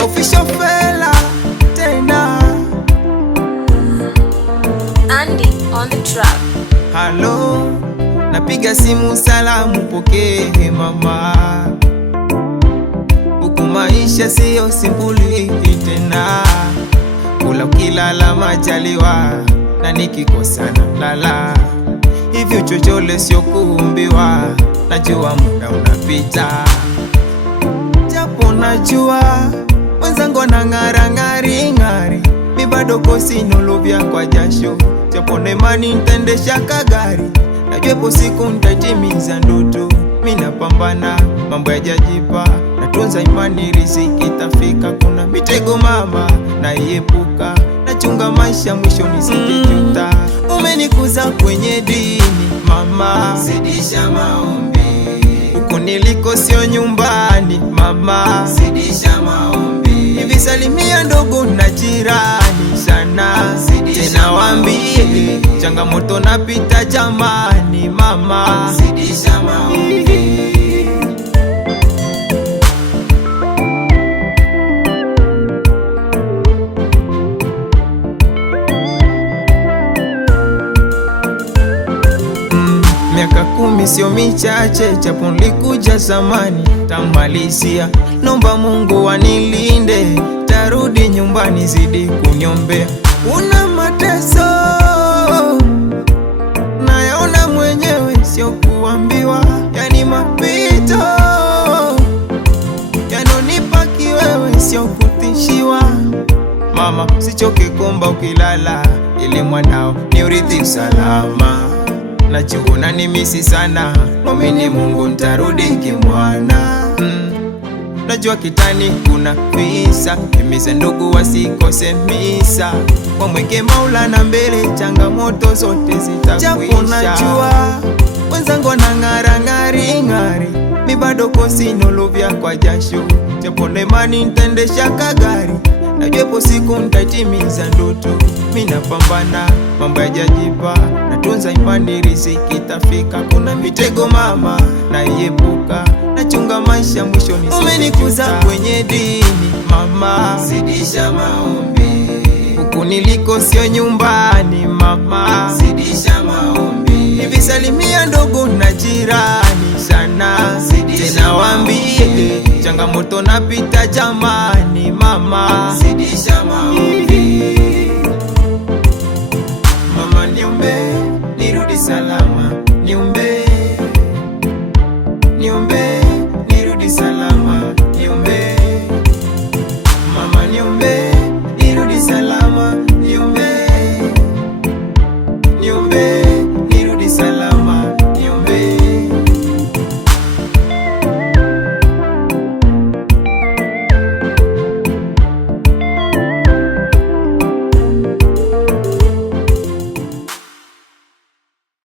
Official fella tena Andy on the track. Halo, napiga simu salamu pokee mama. Huku maisha siyo simpuli tena, kula ukilala majaliwa, na nikikosa na lala. Hivyo chochole sio kuumbiwa, najua muda unapita. Japo najua mwenzangu na ng'ari, mi bado kosi nolovya kwa jasho. Japo nemani nitendesha kagari, najua siku nitatimiza ndoto. Mi napambana, mambo yajajipa, natunza imani riziki itafika. Kuna mitego mama naiepuka, nachunga maisha mwisho nisijejuta. Umenikuza kwenye dini mama, zidisha maombi. Huku niliko sio nyumbani mama, zidisha maombi. Hivi salimia ndogo na jirani sana, tena waambie changamoto napita jamani mama, zidisha maombi. Miaka 10 sio michache, japo nilikuja zamani, tamalizia. Nomba Mungu anilinde, tarudi nyumbani, zidi kuniombea. Una mateso nayaona mwenyewe, sio kuambiwa, yani mapito yanonipa kiwewe, sio kutishiwa. Mama sichoke kuomba ukilala, ili mwanao ni urithi usalama. Najiona ni misi sana, mwamini Mungu ntarudi kimwana. Najua kitani kuna visa, himiza ndugu wasikose misa. Wamweke Maulana mbele, changamoto zote zitakwisha. Japo najua wenzangu na ng'ari, mi bado kosi nolovya kwa jasho. Japo nemani nitendesha kagari, najua siku nitatimiza ndoto. Mi napambana, mambo yajajipa, natunza imani riziki itafika. Kuna mitego mama naiepuka, nachunga maisha mwisho nisijejuta. Umenikuza kwenye dini mama, zidisha maombi. Huku niliko sio nyumbani mama, zidisha maombi. Hivi salimia ndogo na jirani sana, tena waambie changamoto napita jamani mama, zidisha maombi. Mama niombe, nirudi salama, niombe